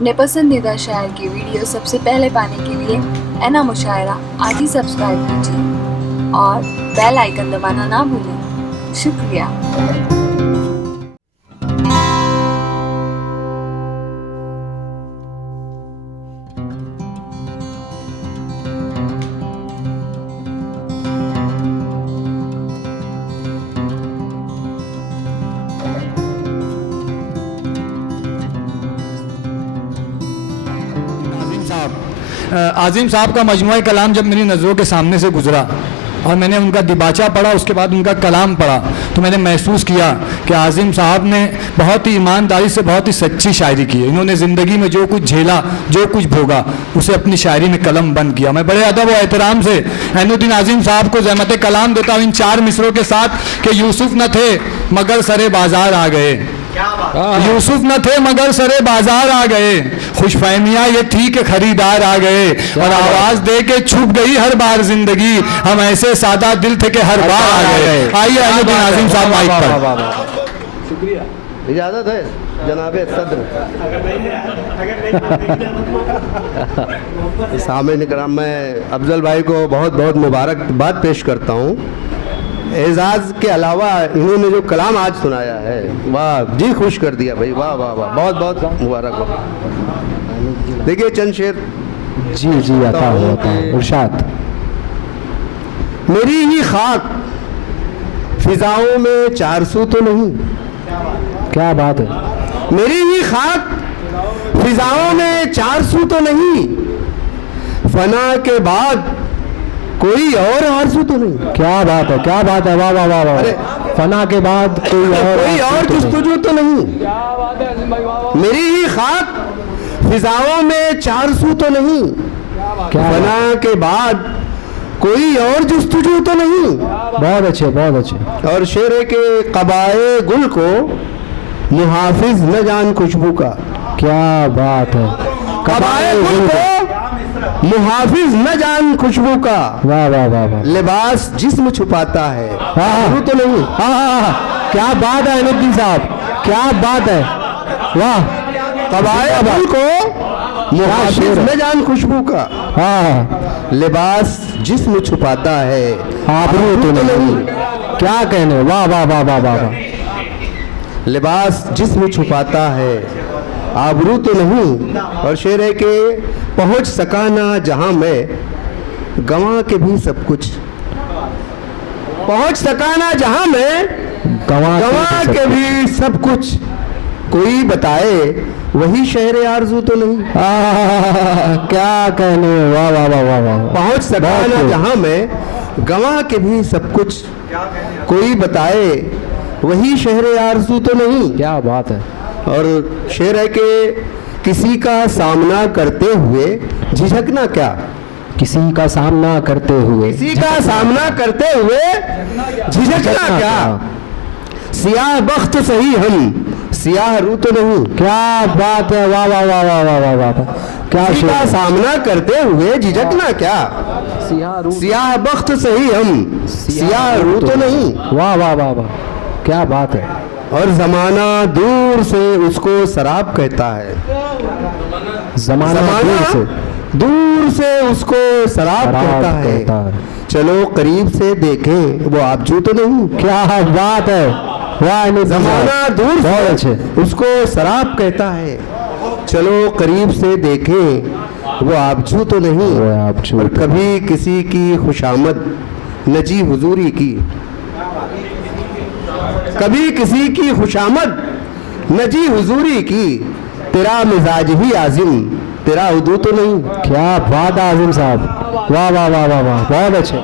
अपने पसंदीदा शायर की वीडियो सबसे पहले पाने के लिए एना मुशायरा आज ही सब्सक्राइब कीजिए और बेल आइकन दबाना ना भूलें। शुक्रिया। आज़िम साहब का मजमूआ कलाम जब मेरी नज़रों के सामने से गुजरा और मैंने उनका दिबाचा पढ़ा, उसके बाद उनका कलाम पढ़ा, तो मैंने महसूस किया कि आज़िम साहब ने बहुत ही ईमानदारी से बहुत ही सच्ची शायरी की है। इन्होंने ज़िंदगी में जो कुछ झेला, जो कुछ भोगा, उसे अपनी शायरी में कलम बंद किया। मैं बड़े अदब और एहतराम से ऐनुद्दीन आज़िम साहब को ज़हमत कलाम देता हूँ इन 4 मिसरों के साथ कि यूसुफ न थे मगर सरे बाजार आ गए, यूसुफ न थे मगर सरे बाजार आ गए, खुशफहमियाँ ये थी कि खरीदार आ गए और आवाज दे के छुप गई हर बार जिंदगी, हम ऐसे सादा दिल थे कि हर बार आ गए। आइए ऐनुद्दीन आज़िम साहब माइक पर। शुक्रिया, इजाजत है जनाबे सदर। सामने कराम, मैं अफजल भाई को बहुत बहुत मुबारकबाद पेश करता हूँ। एजाज़ के अलावा इन्होंने जो कलाम आज सुनाया है, वाह, जी खुश कर दिया भाई, वाह वाह वाह, बहुत बहुत मुबारक हो। देखिए चंद शेर जी आता होता है इरशाद। मेरी ही खाक फिजाओं में 400 तो नहीं, क्या बात है। मेरी ही खाक फिजाओं में 400 तो नहीं, फना के बाद कोई और आरज़ू तो नहीं। क्या बात है, क्या बात है, वाह वाह वाह वाह। फना के बाद कोई और जुस्तजू तो नहीं। मेरी ही खाक फिजाओं में 400 तो नहीं, फना के बाद कोई और जुस्तजू तो नहीं। बहुत अच्छे, बहुत अच्छे। और शेर के कबाए गुल को मुहाफिज न जान खुशबू का। क्या बात है। कबाए गुल को मुहाफिज न जान खुशबू का, वाह वाह वाह वाह। लिबास जिस्म छुपाता है, हाँ तो नहीं। हाँ, क्या बात है ऐनुद्दीन साहब, क्या बात है, वाह। कबाए गुल को मुहाफिज न जान खुशबू का, हाँ, लिबास जिस्म छुपाता है, आबरू तो नहीं। क्या कहने, वाह वाह वाह वाह वाह। लिबास जिस्म छुपाता है, आबरू तो नहीं। और शेर है कि पहुंच सका ना जहां मैं, गंवा के भी सब कुछ। पहुंच सका ना जहां मैं, गंवा के भी सब कुछ। कोई बताए वही शहर आरज़ू तो नहीं। क्या कहने, वाह वाह वाह वाह वाह। पहुंच सका ना जहां मैं, गंवा के भी सब कुछ। कोई बताए वही शहर आरज़ू तो नहीं। क्या बात है। और शेर है कि किसी का सामना करते हुए झिझकना क्या। किसी का सामना करते हुए, किसी का सामना करते हुए झिझकना क्या। सियाह बख्त सही हम, सियाह रू तो नहीं। क्या बात है, वाह वाह वाह वाह वाह वाह वाह। क्या किसी का सामना करते हुए झिझकना क्या। सियाह बख्त सही हम, सियाह रू तो नहीं। वाह वाह वाह वाह, क्या बात है। और जमाना दूर से उसको शराब कहता है, जमाना दूर से उसको शराब कहता है। चलो करीब से देखें वो आबजू तो नहीं। क्या बात है, वाह। जमाना दूर से उसको शराब कहता है, चलो करीब से देखें वो आबजू तो नहीं। और कभी किसी की खुशामद नजी हुजूरी की, कभी किसी की खुशामद नजी हुजूरी की। तेरा मिजाज ही आजिम, तेरा उदू तो नहीं। क्या बात है आज़िम साहब, वाह वाह वाह वाह वाह, बहुत अच्छे।